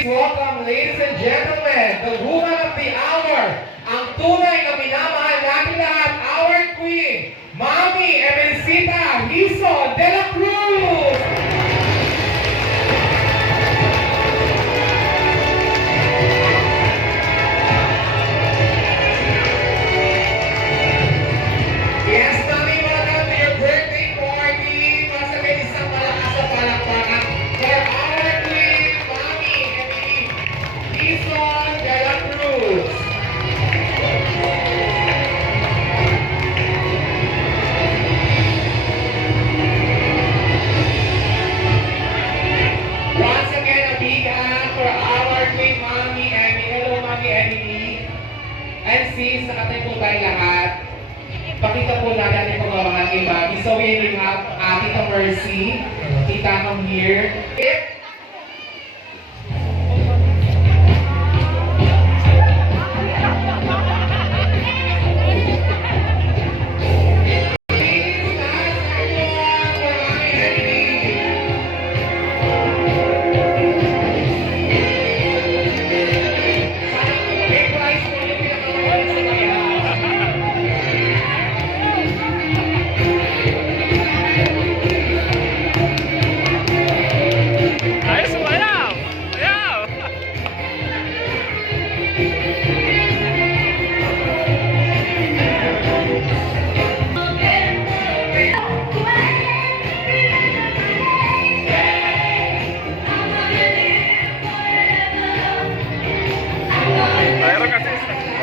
Welcome, ladies and gentlemen, the woman of the hour, ang tunay na minamahal natin lahat, our queen, Mami Emelicita Hizo de la Cruz! Yes, Mami, welcome to your birthday party. Masabi isang malakas na palakpakan for our queen, Mami Hizo de la Cruz. Once again, a big hand for our queen, Mami Emmy. Hello, Mami Emmy. And sis, nakatay po tayo lahat. Pakita po natin yung pagmamahal kay Mami. So we have Tita Mercy. Tita, come here.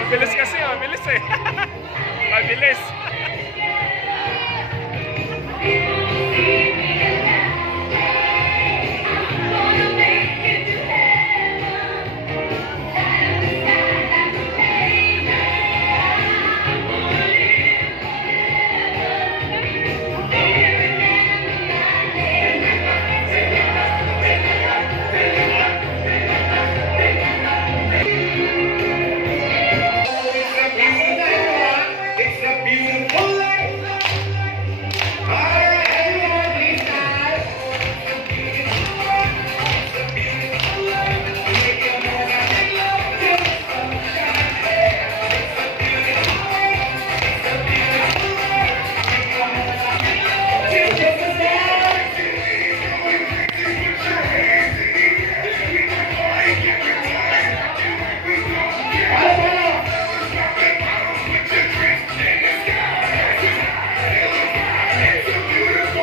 Mabilis kasi, mabilis eh. Mabilis.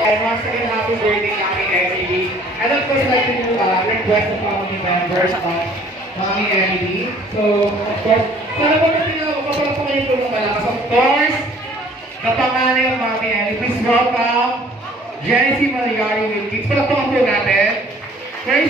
And once again, happy birthday, Mami Emily. And of course, I'd like to request the family members of Mami Emily. So, of course, sana po natin na magpapalapakan yung tulong malakas. Of course, kapanganay ng Mami Emily. Please welcome Genesis Maligari with kids. Palapakan po natin.